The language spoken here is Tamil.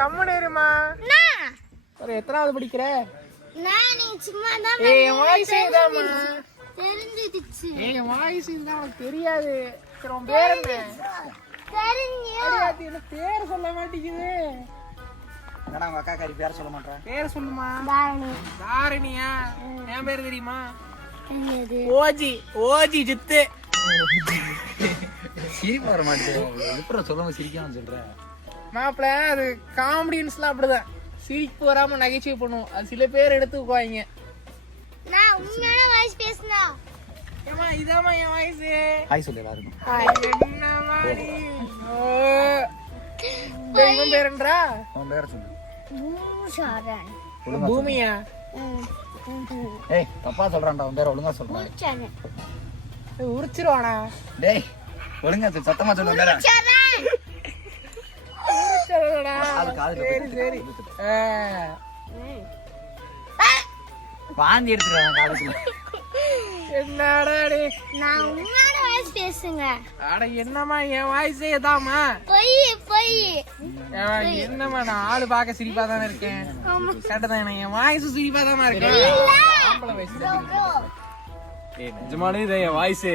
கம்முனு இருமா. ஒரு எத்தனாவது படிக்கிற? என் வாய்ஸ் இதுதான்மா. என் வாய்ஸ் இதுதான் உனக்கு தெரியாது. சரி உன் பேர் என்ன? என்ன பேர் சொல்ல மாட்டேங்குது. உங்க அக்கா காரி பேர் சொல்ல மாட்டேன். பேர் சொல்லுமா. தாரணியா? என் பேர் தெரியுமா? ஓஜி. ஓஜி ஜித்து. சிரிப்பு வர மாட்டேன். எப்படி சொல்லாம சிரிக்காம சொல்றேன் மாப்பிள்ள. அது காமெடியன்ஸ்லாம் அப்படிதான், சிரிப்பு வராம நகைச்சுவை பண்ணுவோம். அது சில பேர் எடுத்துக்குவாங்க. இதாமா என் வாய்ஸ். ஹாய் சொல்லு எல்லாருக்கும். இவன் பேருன்றா? உன் பேரை சொல்லு. பூமியா? ஏய் தப்பா சொல்றான்டா. உன் பேரை ஒழுங்கா சொல்றான். உரிச்சிருவானா? டேய் ஒழுங்கா சத்தமா சொல்லு பேரை. சரி சரி. வாந்தி எடுத்துறான் காதுக்குள்ள. என்னடா டே, நான் உங்களோட வாய்ஸ் பேசுங்க. அட என்னமா என் வாய்ஸே இதாமா. போய் போய் என்னமா நான் ஆளு பார்க்க சிரிப்பா தானே இருக்கேன். கேட்டதான் என் வாய்ஸ் சிரிப்பா தானே இருக்கேன். ஆம்பளை வயசு. நிஜமானே இதான் என் வாய்ஸ்.